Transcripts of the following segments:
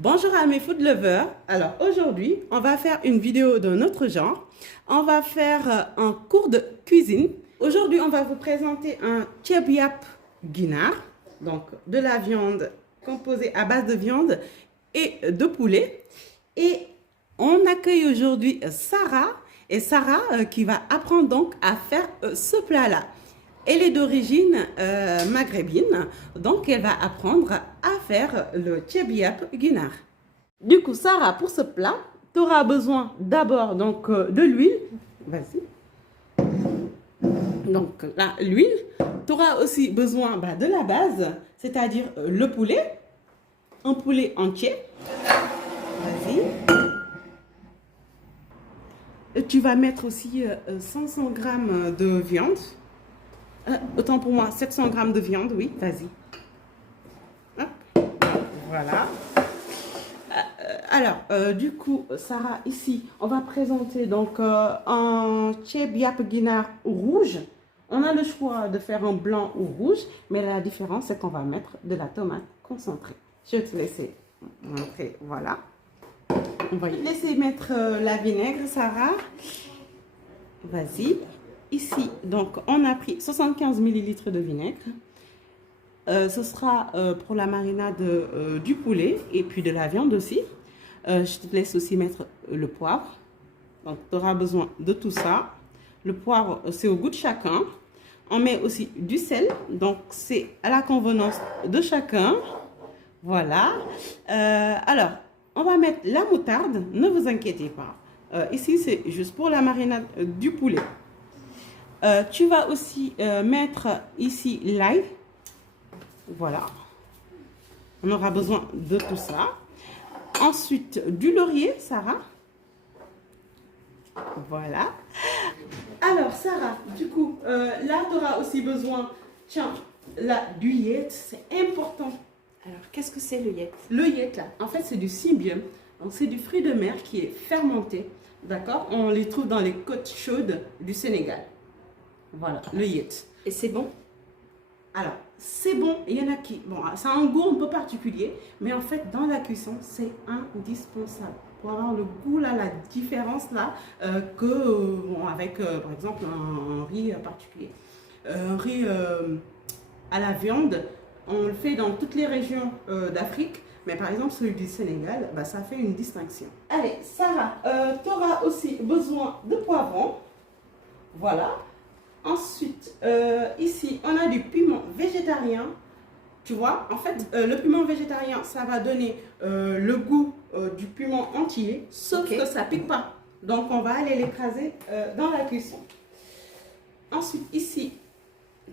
Bonjour à mes food lovers. Alors aujourd'hui, on va faire une vidéo d'un autre genre. On va faire un cours de cuisine. Aujourd'hui, on va vous présenter un ceeb yàpp ginaar, donc de la viande composée à base de viande et de poulet. Et on accueille aujourd'hui Sarah, et Sarah qui va apprendre donc à faire ce plat-là. Elle est d'origine maghrébine, donc elle va apprendre à faire le ceeb yàpp ginaar. Du coup, Sarah, pour ce plat, tu auras besoin d'abord donc de l'huile. Vas-y. Donc là, l'huile. Tu auras aussi besoin de la base, c'est-à-dire le poulet, un poulet entier. Vas-y. Tu vas mettre aussi 500 g de viande. Autant pour moi, 700 g de viande, oui, vas-y. Voilà. Alors, du coup, Sarah, ici, on va présenter donc un ceeb yàpp ginaar rouge. On a le choix de faire un blanc ou rouge, mais la différence, c'est qu'on va mettre de la tomate concentrée. Je vais te laisser montrer, voilà. On va y laisser mettre la vinaigre, Sarah. Vas-y. Ici, donc, on a pris 75 ml de vinaigre. Ce sera pour la marinade du poulet et puis de la viande aussi. Je te laisse aussi mettre le poivre. Donc, tu auras besoin de tout ça. Le poivre, c'est au goût de chacun. On met aussi du sel. Donc, c'est à la convenance de chacun. Voilà. Alors, on va mettre la moutarde. Ne vous inquiétez pas. Ici, c'est juste pour la marinade du poulet. Tu vas aussi mettre ici l'ail. Voilà. On aura besoin de tout ça. Ensuite, du laurier, Sarah. Voilà. Alors, Sarah, du coup, là, tu auras aussi besoin, tiens, là, du yet. C'est important. Alors, qu'est-ce que c'est le yet? Le yet, là, en fait, c'est du cymbium. Donc, c'est du fruit de mer qui est fermenté. D'accord? On les trouve dans les côtes chaudes du Sénégal. Voilà, le yet. Et c'est bon? Alors, c'est bon, il y en a qui... Bon, ça a un goût un peu particulier, mais en fait, dans la cuisson, c'est indispensable. Pour avoir le goût, là, la différence, là, avec, par exemple, un riz particulier. Un riz à la viande, on le fait dans toutes les régions d'Afrique, mais par exemple, celui du Sénégal, ça fait une distinction. Allez, Sarah, tu auras aussi besoin de poivrons. Voilà. Ensuite, ici, on a du piment végétarien. Tu vois, en fait, le piment végétarien, ça va donner le goût du piment entier, sauf que ça ne pique pas. Donc, on va aller l'écraser dans la cuisson. Ensuite, ici,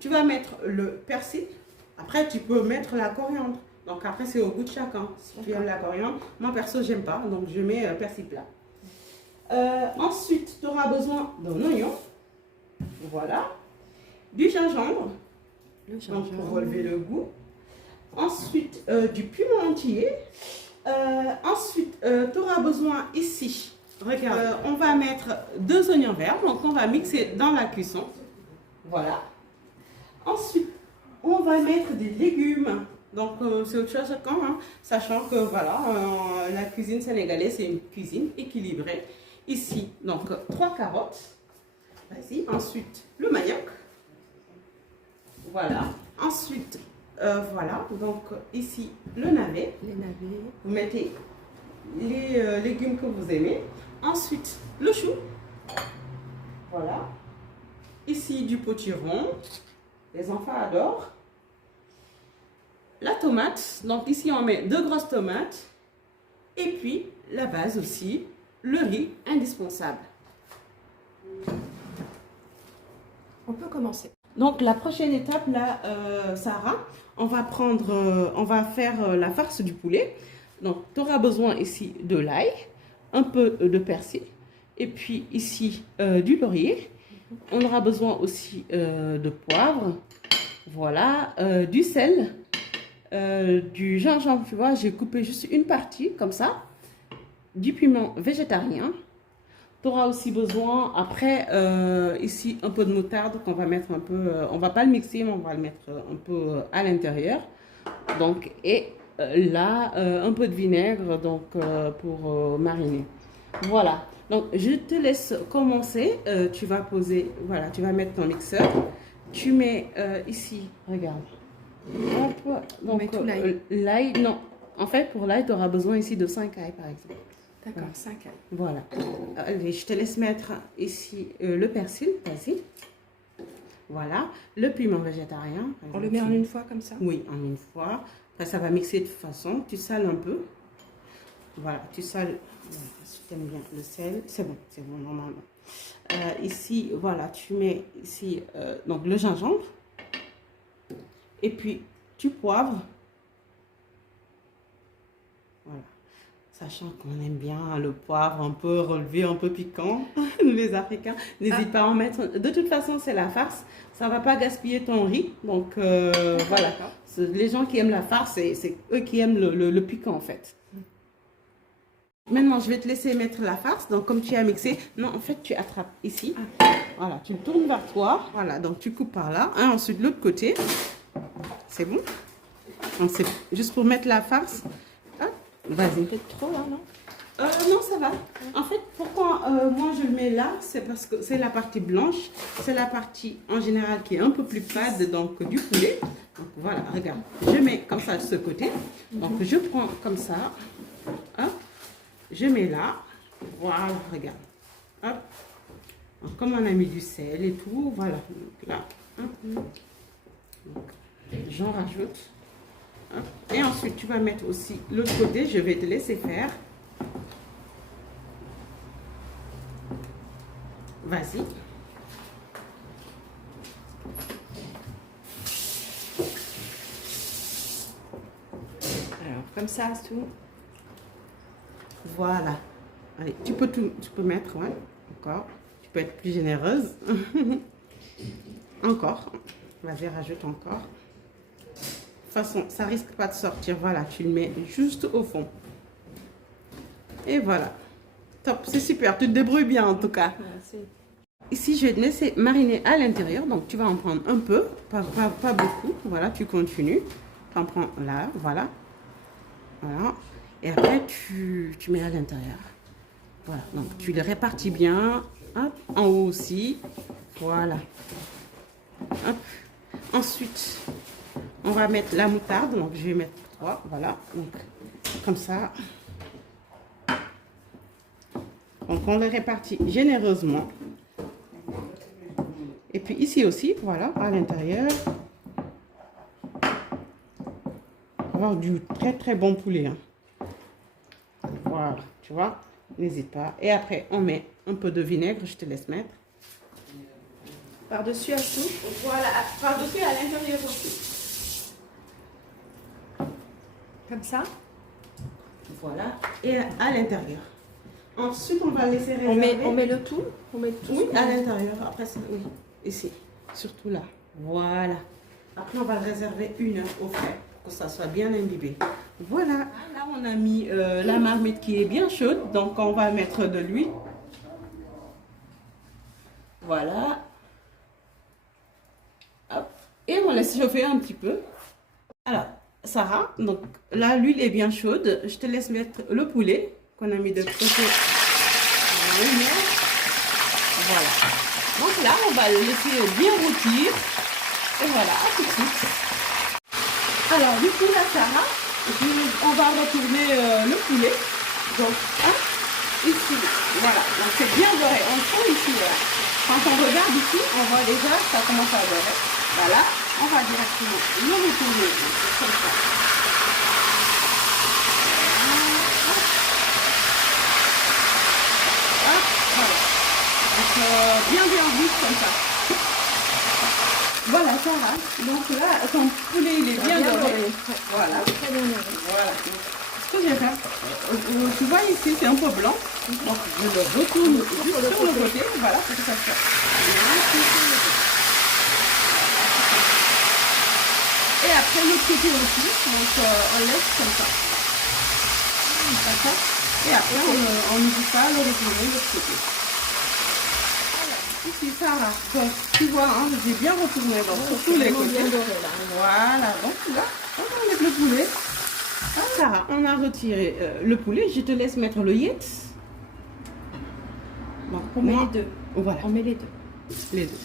tu vas mettre le persil. Après, tu peux mettre la coriandre. Donc, après, c'est au goût de chacun. Si tu aimes la coriandre, moi, perso, j'aime pas. Donc, je mets persil plat. Ensuite, tu auras besoin d'un oignon. Voilà, du gingembre, donc pour relever le goût. Ensuite, du piment entier. Ensuite, tu auras besoin ici, regarde, on va mettre 2 oignons verts, donc on va mixer dans la cuisson. Voilà. Ensuite, on va mettre des légumes. Donc, c'est autre chose quand, hein, sachant que voilà, la cuisine sénégalaise, c'est une cuisine équilibrée. Ici, donc 3 carottes. Vas-y. Ensuite, le manioc. Voilà. Ensuite, voilà. Donc, ici, le navet. Les navets. Vous mettez les légumes que vous aimez. Ensuite, le chou. Voilà. Ici, du potiron. Les enfants adorent. La tomate. Donc, ici, on met 2 grosses tomates. Et puis, la base aussi, le riz indispensable. On peut commencer. Donc la prochaine étape là, Sarah, on va faire la farce du poulet. Donc tu auras besoin ici de l'ail, un peu de persil, et puis ici du laurier. On aura besoin aussi de poivre, voilà, du sel, du gingembre, tu vois, j'ai coupé juste une partie comme ça, du piment végétarien. Tu auras aussi besoin, après, ici, un peu de moutarde qu'on va mettre un peu, on va pas le mixer, mais on va le mettre un peu à l'intérieur. Donc, et là, un peu de vinaigre donc, pour mariner. Voilà. Donc, je te laisse commencer. Tu vas poser, voilà, tu vas mettre ton mixeur. Tu mets ici, regarde. Hop, donc, l'ail, non. En fait, pour l'ail, tu auras besoin ici de 5 ailes, par exemple. D'accord, Voilà. 5 ailes. Voilà. Allez, je te laisse mettre ici le persil, vas-y. Voilà. Le piment végétarien. On le met en une fois comme ça? Oui, en une fois. Après, ça va mixer de toute façon. Tu sales un peu. Voilà, tu sales. Si tu aimes bien le sel, c'est bon normalement. Ici, voilà, tu mets ici donc le gingembre. Et puis, tu poivres. Voilà. Sachant qu'on aime bien le poivre un peu relevé, un peu piquant, nous les Africains. N'hésite pas à en mettre. De toute façon, c'est la farce. Ça ne va pas gaspiller ton riz. Donc, voilà. Les gens qui aiment la farce, c'est eux qui aiment le piquant, en fait. Maintenant, je vais te laisser mettre la farce. Donc, comme tu as mixé, non, en fait, tu attrapes ici. Voilà, tu le tournes vers toi. Voilà, donc tu coupes par là. Hein, ensuite, de l'autre côté. C'est bon. Donc, c'est juste pour mettre la farce. Vas-y. Peut-être trop là, non? Non, ça va. En fait, pourquoi moi je le mets là, c'est parce que c'est la partie blanche. C'est la partie en général qui est un peu plus fade, donc du poulet. Donc voilà, regarde. Je mets comme ça de ce côté. Donc je prends comme ça. Hop. Je mets là. Voilà, regarde. Hop. Donc, comme on a mis du sel et tout, voilà. Donc, là. J'en rajoute. Et ensuite, tu vas mettre aussi l'autre côté. Je vais te laisser faire. Vas-y. Alors, comme ça, c'est tout. Voilà. Allez, tu peux mettre, ouais. Encore. Tu peux être plus généreuse. Encore. Vas-y, rajoute encore. De toute façon, ça risque pas de sortir. Voilà, tu le mets juste au fond. Et voilà. Top, c'est super. Tu te débrouilles bien en tout cas. Merci. Ici, je vais te laisser mariner à l'intérieur. Donc, tu vas en prendre un peu, pas beaucoup. Voilà, tu continues. Tu en prends là, voilà. Voilà. Et après, tu mets à l'intérieur. Voilà, donc tu les répartis bien. Hop, en haut aussi. Voilà. Hop. Ensuite, on va mettre la moutarde. Donc, je vais mettre 3. Voilà. Donc, comme ça. Donc, on les répartit généreusement. Et puis ici aussi, voilà, à l'intérieur. Avoir du très très bon poulet. Hein. Voilà, tu vois, n'hésite pas. Et après, on met un peu de vinaigre, je te laisse mettre. Par-dessus à tout? Voilà, par-dessus à l'intérieur aussi. Comme ça? Voilà, et à l'intérieur. Ensuite, on va laisser réserver. On met le tout? On met tout? Oui, à l'intérieur. Après, oui, ici, surtout là. Voilà. Après, on va le réserver 1 heure au frais, pour que ça soit bien imbibé. Voilà. Là, on a mis la marmite qui est bien chaude, donc on va mettre de l'huile. Voilà. Hop. Et on laisse chauffer un petit peu. Alors, Sarah, donc là, l'huile est bien chaude. Je te laisse mettre le poulet qu'on a mis de côté. Voilà. Donc là, on va le laisser bien rôtir. Et voilà, à tout de suite. Alors, du coup, là, Sarah, on va retourner le poulet. Donc, ici, voilà. Donc, c'est bien doré. On sent ici, là. Quand on regarde ici, on voit déjà que ça commence à dorer. Voilà. On va directement le retourner. Comme ça. Voilà. Donc, bien vite comme ça. Voilà, ça va. Donc là, ton poulet, il est bien doré. Voilà. Très bien doré. Voilà. Ce que je vais faire, tu vois ici, c'est un peu blanc. Donc, je le retourne juste sur le côté. Voilà, pour que ça soit. Et après, l'autre côté aussi. Donc, on laisse comme ça. D'accord. Et après, on oublie pas le retourner de l'autre côté. Ici, Sarah, donc tu vois, hein, j'ai bien retourné donc, sur tous les côtés. Bien doré, là. Voilà, donc là, on va mettre le poulet. Sarah, on a retiré le poulet. Je te laisse mettre le Yates. Donc, On met les deux. Voilà, On met les deux. les deux.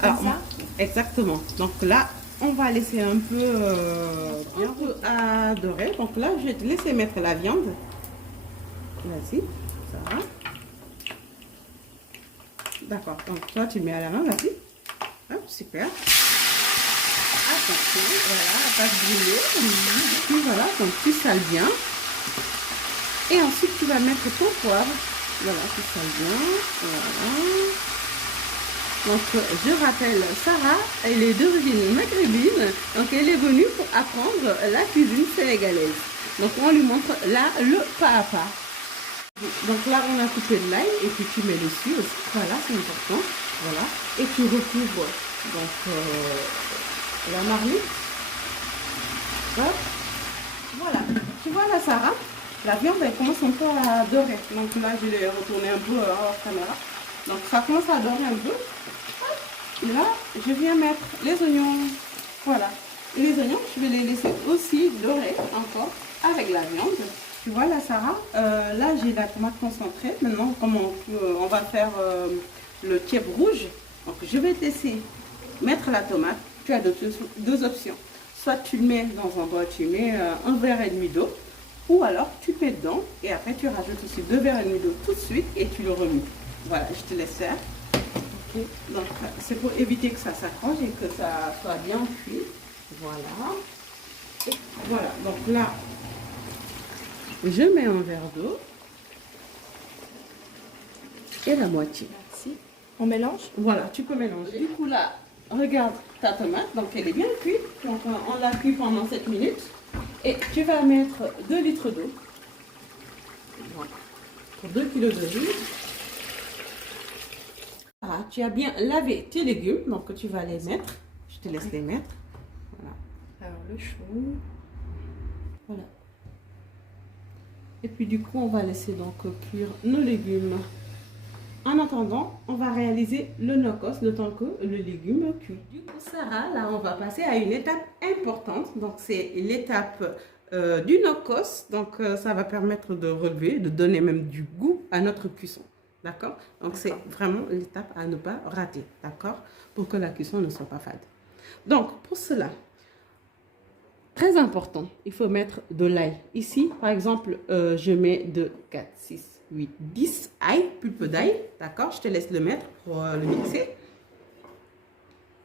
Comme Alors, ça? exactement. Donc là, on va laisser un peu bien adorer. Donc là, je vais te laisser mettre la viande. Vas-y, ça va. D'accord. Donc toi, tu le mets à la main, vas-y. Hop, super. Attention, voilà, pas de brûler. Puis voilà, donc tu sales bien. Et ensuite, tu vas mettre ton poivre. Voilà, tu sales bien. Voilà. Donc, je rappelle, Sarah, elle est d'origine maghrébine. Donc, elle est venue pour apprendre la cuisine sénégalaise. Donc, on lui montre là le pas à pas. Donc là, on a coupé de l'ail et puis tu mets dessus aussi. Voilà, c'est important. Voilà. Et tu recouvres donc la marmite. Hop. Voilà. Tu vois là, Sarah, la viande, elle commence un peu à dorer. Donc là, je l'ai retourné un peu hors caméra. Donc ça commence à dorer un peu. Et là, je viens mettre les oignons. Voilà. Et les oignons, je vais les laisser aussi dorer encore avec la viande. Tu vois là, Sarah, là j'ai la tomate concentrée. Maintenant, comme on va faire le thiep rouge, donc je vais te laisser mettre la tomate. Tu as deux options. Soit tu le mets dans un bol, tu mets un verre et demi d'eau, ou alors tu mets dedans et après tu rajoutes aussi 2 verres et demi d'eau tout de suite et tu le remues. Voilà, je te laisse faire. Okay. Donc c'est pour éviter que ça s'accroche et que ça soit bien cuit. Voilà. Et voilà, donc là, je mets un verre d'eau et la moitié. Merci. On mélange? Voilà, tu peux mélanger. Du coup là, regarde ta tomate, donc elle est bien cuite. Donc on l'a cuit pendant 7 minutes. Et tu vas mettre 2 litres d'eau. Voilà. Pour 2 kg de riz. Voilà, tu as bien lavé tes légumes, donc tu vas les mettre. Je te laisse les mettre. Voilà. Alors le chou. Voilà. Et puis du coup, on va laisser donc cuire nos légumes. En attendant, on va réaliser le no-cost le temps que le légume cuit. Du coup, Sarah, là, on va passer à une étape importante. Donc, c'est l'étape du no-cost. Donc, ça va permettre de relever, de donner même du goût à notre cuisson. D'accord? Donc, c'est vraiment l'étape à ne pas rater. D'accord? Pour que la cuisson ne soit pas fade. Donc, pour cela, très important, il faut mettre de l'ail. Ici, par exemple, je mets de 4, 6, 8, 10 ail, pulpe d'ail. D'accord? Je te laisse le mettre pour le mixer.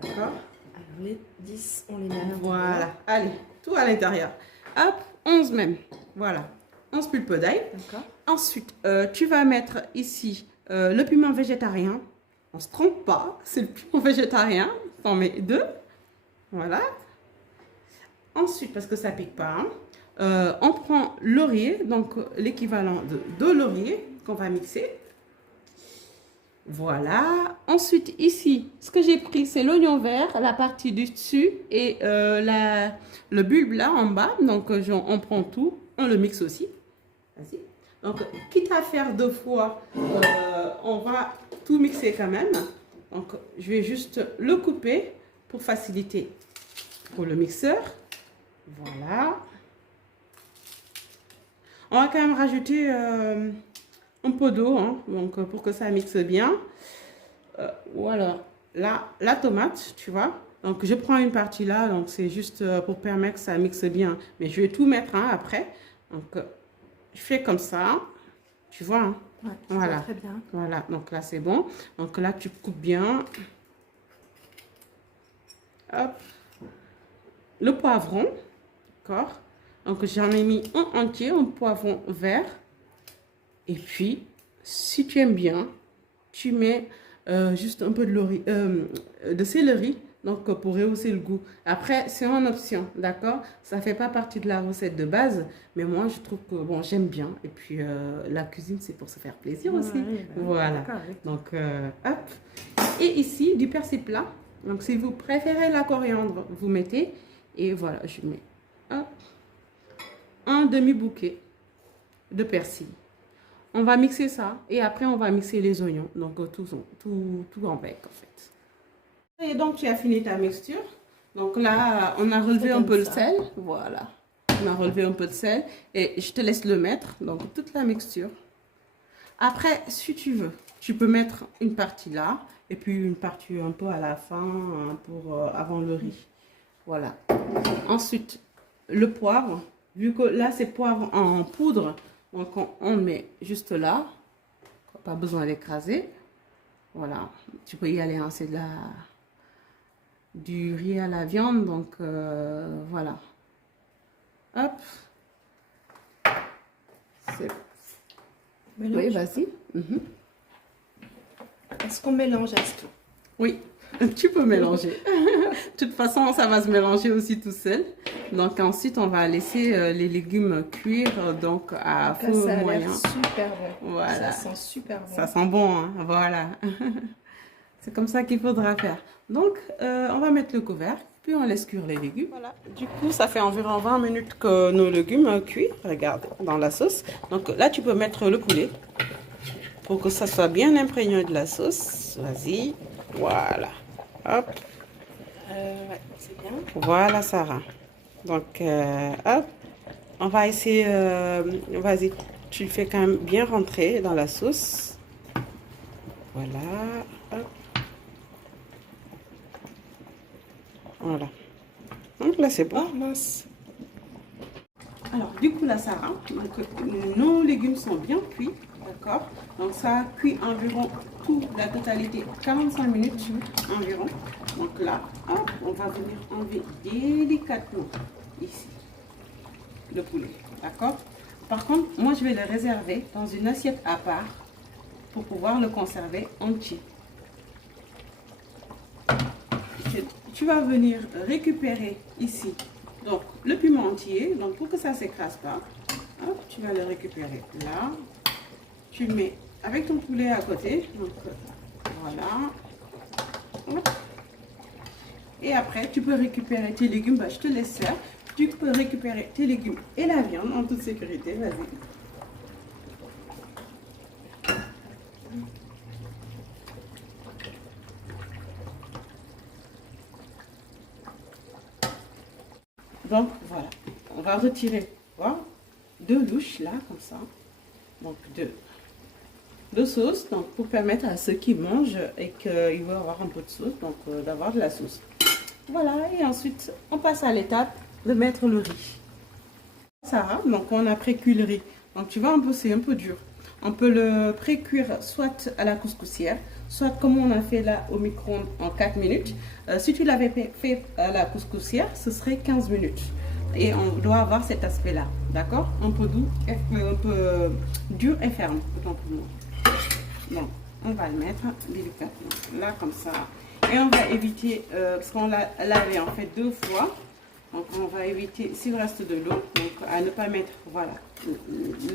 D'accord? Alors les 10, on les met à l'intérieur. Voilà. Allez, tout à l'intérieur. Hop, 11 même. Voilà. 11 pulpes d'ail. D'accord. Ensuite, tu vas mettre ici le piment végétarien. On ne se trompe pas, c'est le piment végétarien. On met 2. Voilà. Ensuite, parce que ça ne pique pas, on prend laurier, donc l'équivalent de 2 lauriers qu'on va mixer. Voilà. Ensuite, ici, ce que j'ai pris, c'est l'oignon vert, la partie du dessus et le bulbe là en bas. Donc, on prend tout, on le mixe aussi. Vas-y. Donc, quitte à faire 2 fois, on va tout mixer quand même. Donc, je vais juste le couper pour faciliter pour le mixeur. Voilà. On va quand même rajouter un peu d'eau, hein, donc pour que ça mixe bien. Voilà, là, la tomate, tu vois. Donc, je prends une partie là, donc c'est juste pour permettre que ça mixe bien. Mais je vais tout mettre hein, après. Donc, je fais comme ça. Tu vois, hein. Ouais, voilà. très bien. Voilà, donc là, c'est bon. Donc là, tu coupes bien. Hop. Le poivron, d'accord. Donc, j'en ai mis un entier, un poivron vert. Et puis, si tu aimes bien, tu mets juste un peu de céleri, donc pour rehausser le goût. Après, c'est en option, d'accord? Ça ne fait pas partie de la recette de base, mais moi, je trouve que, bon, j'aime bien. Et puis, la cuisine, c'est pour se faire plaisir aussi. Ouais, voilà. Donc, hop. Et ici, du persil plat. Donc, si vous préférez la coriandre, vous mettez. Et voilà, je mets hop, un demi-bouquet de persil. On va mixer ça et après on va mixer les oignons. Donc tout en bec en fait. Et donc tu as fini ta mixture. Donc là on a relevé un peu le sel. Voilà. On a relevé un peu de sel et je te laisse le mettre, donc toute la mixture. Après, si tu veux, tu peux mettre une partie là et puis une partie un peu à la fin pour avant le riz. Voilà. Ensuite, le poivre, vu que là c'est poivre en poudre, donc on met juste là. Pas besoin d'écraser. Voilà. Tu peux y aller, hein, c'est du riz à la viande, donc voilà. Hop. Oui, vas-y. Est-ce qu'on mélange tout? Oui, tu peux mélanger. De toute façon, ça va se mélanger aussi tout seul. Donc ensuite, on va laisser les légumes cuire donc à feu moyen. Ça a l'air super bon. Voilà. Ça sent super bon. Ça sent bon, hein. Voilà. C'est comme ça qu'il faudra faire. Donc, on va mettre le couvercle, puis on laisse cuire les légumes. Voilà. Du coup, ça fait environ 20 minutes que nos légumes cuits. Regarde, dans la sauce. Donc là, tu peux mettre le poulet pour que ça soit bien imprégné de la sauce. Vas-y. Voilà. Hop. Ouais, c'est bien. Voilà, Sarah. Donc, hop. On va essayer... vas-y. Tu le fais quand même bien rentrer dans la sauce. Voilà. Hop. Voilà. Donc là, c'est bon. Oh, mince. Alors, du coup, là, Sarah, donc, nos légumes sont bien cuits. D'accord? Donc, ça cuit environ la totalité 45 minutes environ. Donc là, hop, on va venir enlever délicatement ici le poulet. D'accord? Par contre, moi, je vais le réserver dans une assiette à part pour pouvoir le conserver entier. Tu vas venir récupérer ici donc le piment entier, donc pour que ça ne s'écrase pas. Hop, tu vas le récupérer là. Tu le mets avec ton poulet à côté. Donc voilà. Hop. Et après, tu peux récupérer tes légumes. Bah, je te laisse faire. Tu peux récupérer tes légumes et la viande en toute sécurité. Vas-y. Donc voilà, on va retirer deux louches là, comme ça. Donc deux sauces, donc pour permettre à ceux qui mangent et qu'ils veulent avoir un peu de sauce, donc d'avoir de la sauce. Voilà, et ensuite on passe à l'étape de mettre le riz. Sarah, donc on a pré-cuit le riz. Donc tu vois un peu, c'est un peu dur. On peut le pré-cuire soit à la couscoussière, soit comme on a fait là au micro-ondes en 4 minutes. Si tu l'avais fait à la couscoussière, ce serait 15 minutes. Et on doit avoir cet aspect-là, d'accord? Un peu doux, un peu dur et ferme, autant pour moi. Donc, on va le mettre délicatement, là comme ça. Et on va éviter, parce qu'on l'a lavé en fait 2 fois. Donc on va éviter, s'il reste de l'eau, donc à ne pas mettre, voilà,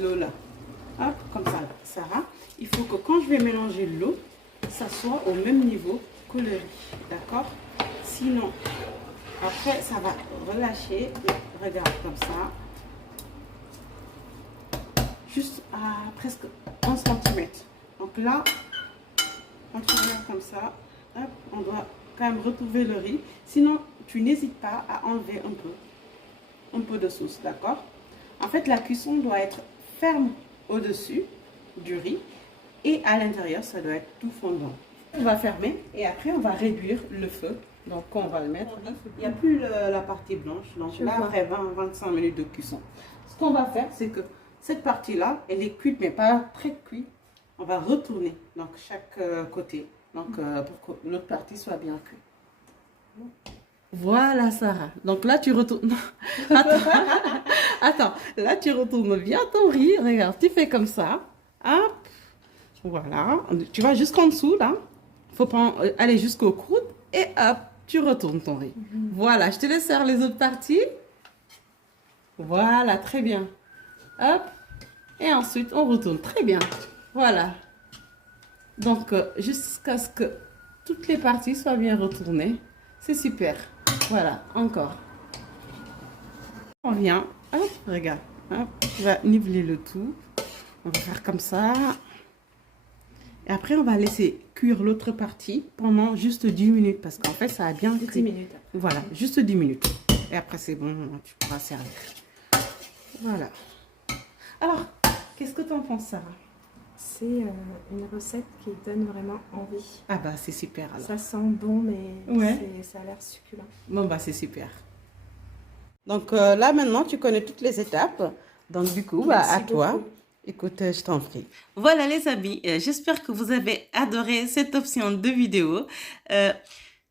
l'eau là. Hop, comme ça, Sarah. Il faut que quand je vais mélanger l'eau, ça soit au même niveau que le riz, d'accord? Sinon, après, ça va relâcher. Regarde, comme ça. Juste à presque 1 cm. Donc là, quand tu regardes comme ça, hop, on doit quand même retrouver le riz. Sinon, tu n'hésites pas à enlever un peu de sauce, d'accord? En fait, la cuisson doit être ferme au-dessus du riz et à l'intérieur, ça doit être tout fondant. On va fermer et après, on va réduire le feu. Donc, on va le mettre. Il n'y a plus la partie blanche. Donc là, après 20-25 minutes de cuisson, ce qu'on va faire, c'est que cette partie-là, elle est cuite, mais pas très cuite. On va retourner donc chaque côté, donc pour que l'autre partie soit bien cuite. Voilà, Sarah. Donc là, tu retournes. Attends, là, tu retournes bien ton riz. Regarde, tu fais comme ça. Hop. Voilà. Tu vas jusqu'en dessous, là. Il faut pas aller jusqu'au coude. Et hop, tu retournes ton riz. Voilà, je te laisse faire les autres parties. Voilà, très bien. Hop. Et ensuite, on retourne. Très bien. Voilà. Donc, jusqu'à ce que toutes les parties soient bien retournées. C'est super. Voilà, encore. On vient. Hop, regarde. Hop, tu vas niveler le tout. On va faire comme ça. Et après, on va laisser cuire l'autre partie pendant juste 10 minutes. Parce qu'en fait, ça a bien cuit. 10 minutes. Voilà, juste 10 minutes. Et après, c'est bon, tu pourras servir. Voilà. Alors, qu'est-ce que tu en penses, Sarah? C'est une recette qui donne vraiment envie. Ah bah, c'est super alors. Ça sent bon, mais Ouais. ça a l'air succulent. Bon bah, c'est super. Donc là, maintenant, tu connais toutes les étapes. Donc du coup, bah, Merci à toi. beaucoup. Écoute, je t'en prie. Voilà les amis, j'espère que vous avez adoré cette option de vidéo.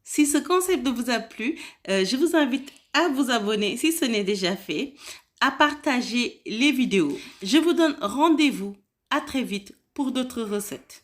Si ce concept vous a plu, je vous invite à vous abonner si ce n'est déjà fait, à partager les vidéos. Je vous donne rendez-vous à très vite pour d'autres recettes.